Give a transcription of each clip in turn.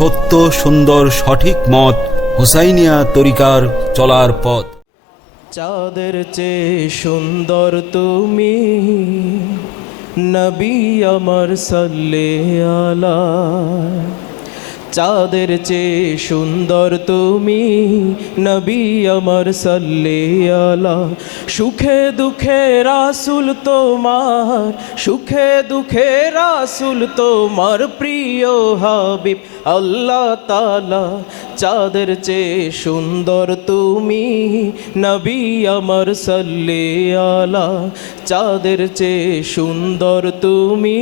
সত্য, সুন্দর, সঠিক মত হুসাইনিয়া তরিকার চলার পথ। চাঁদের চেয়ে সুন্দর তুমি, নবী আমার সাল্লে আলা। চাঁদের চেয়ে সুন্দর তুমি, নবী আমার সাল্লে আলা। সুখে দুঃখে রাসুল তোমার, সুখে দুঃখে রাসুল তোমার প্রিয় হাবিব আল্লাহ তালা চাঁদের চেয়ে সুন্দর তুমি, নবী আমার সাল্লে আলা। চাঁদের চেয়ে সুন্দর তুমি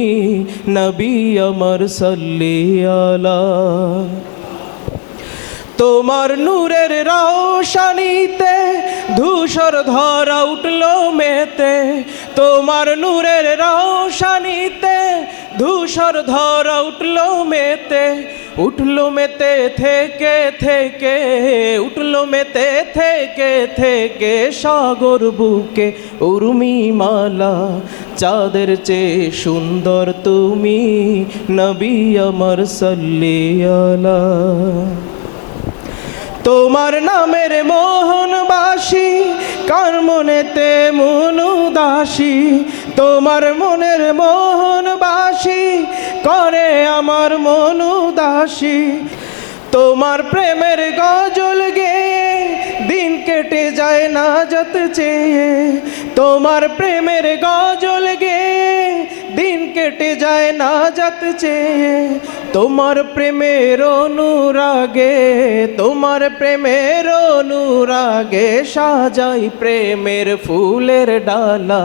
নবী আমার সাল্লে আলা। তোমার নূরের রৌশানিতে ধূসর ধরা উঠল মেতে। তোমার নূরের রৌশানিতে ধূসর ধরা উঠল মেতে। উঠল মেতে থেকে থেকে, উঠল মেতে থেকে থেকে সাগর বুকে উর্মিমালা, চাঁদের চেয়ে সুন্দর তুমি নবী আমার সাল্লিয়ালা। তোমার নামের মোহনবাসী, কার মনেতে মনুদাসী তোমার মনের মোহনবাসী আমার মনুদাসী তোমার প্রেমের গজল গেয়ে দিন কেটে যায় না যত চেয়ে। তোমার প্রেমের গজল গেয়ে দিন কেটে যায় না যত চেয়ে। তোমার প্রেমের অনুরাগে, তোমার প্রেমের অনুরাগে সাজাই প্রেমের ফুলের ডালা।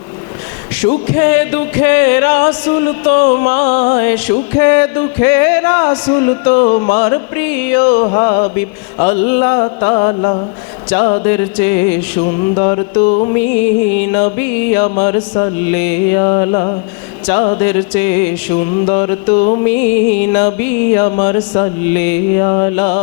সুখে দুঃখে রাসুল তোমায়, সুখে দুঃখে রাসুল তোমার প্রিয় হাবিব। আল্লাহ তালা চাঁদের চেয়ে সুন্দর তুমি নবী আমার সাল্লে আলা। চাঁদের চেয়ে সুন্দর তুমি নবী আমার সাল্লে আলা।